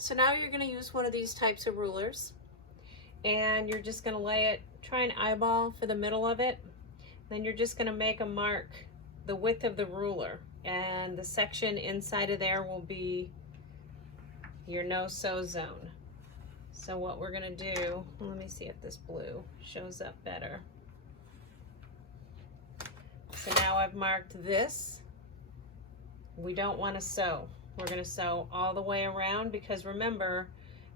So now you're going to use one of these types of rulers, and you're just going to lay it, try an eyeball for the middle of it. Then you're just going to make a mark the width of the ruler, and the section inside of there will be your no-sew zone. So what we're going to do, let me see if this blue shows up better. So now I've marked this. We don't want to sew. We're going to sew all the way around, because remember,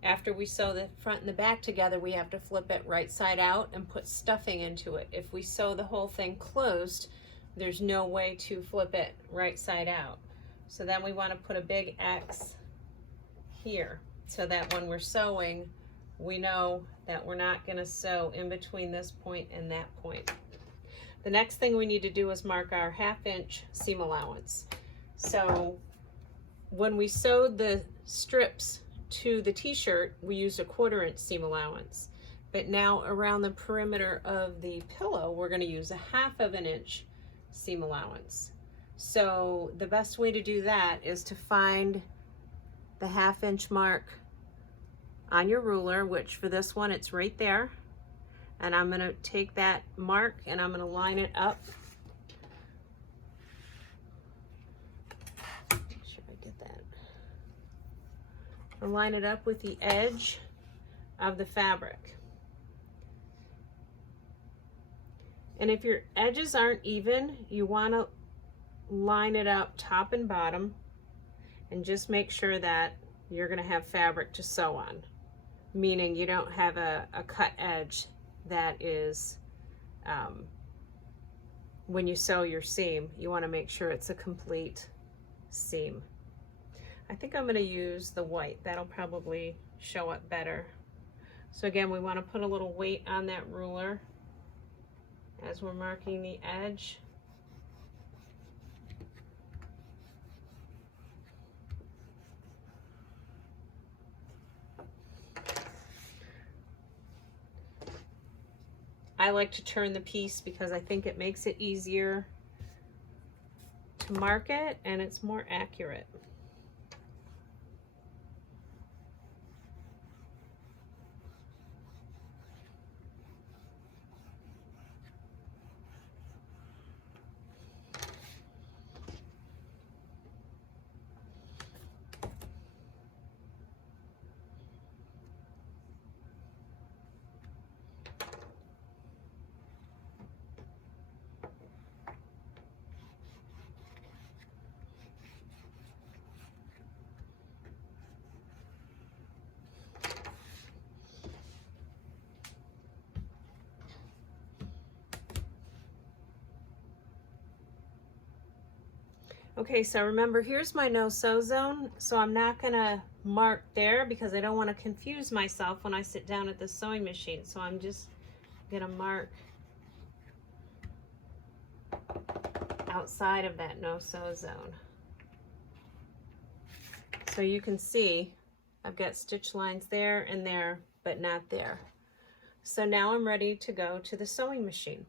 after we sew the front and the back together, we have to flip it right side out and put stuffing into it. If we sew the whole thing closed, there's no way to flip it right side out. So then we want to put a big X here, so that when we're sewing, we know that we're not going to sew in between this point and that point. The next thing we need to do is mark our 1/2 inch seam allowance. So when we sewed the strips to the t-shirt, we used a 1/4 inch seam allowance. But now around the perimeter of the pillow, we're going to use a 1/2 inch seam allowance. So the best way to do that is to find the 1/2 inch mark on your ruler, which for this one, it's right there. And I'm going to take that mark and I'm going to line it up. Line it up with the edge of the fabric. And if your edges aren't even, you want to line it up top and bottom, and just make sure that you're going to have fabric to sew on, meaning you don't have a cut edge that is, when you sew your seam, you want to make sure it's a complete seam. I think I'm going to use the white. That'll probably show up better. So again, we want to put a little weight on that ruler as we're marking the edge. I like to turn the piece because I think it makes it easier to mark it, and it's more accurate. Okay, so remember, here's my no-sew zone, so I'm not gonna mark there because I don't want to confuse myself when I sit down at the sewing machine. So I'm just gonna mark outside of that no-sew zone. So you can see I've got stitch lines there and there, but not there. So now I'm ready to go to the sewing machine.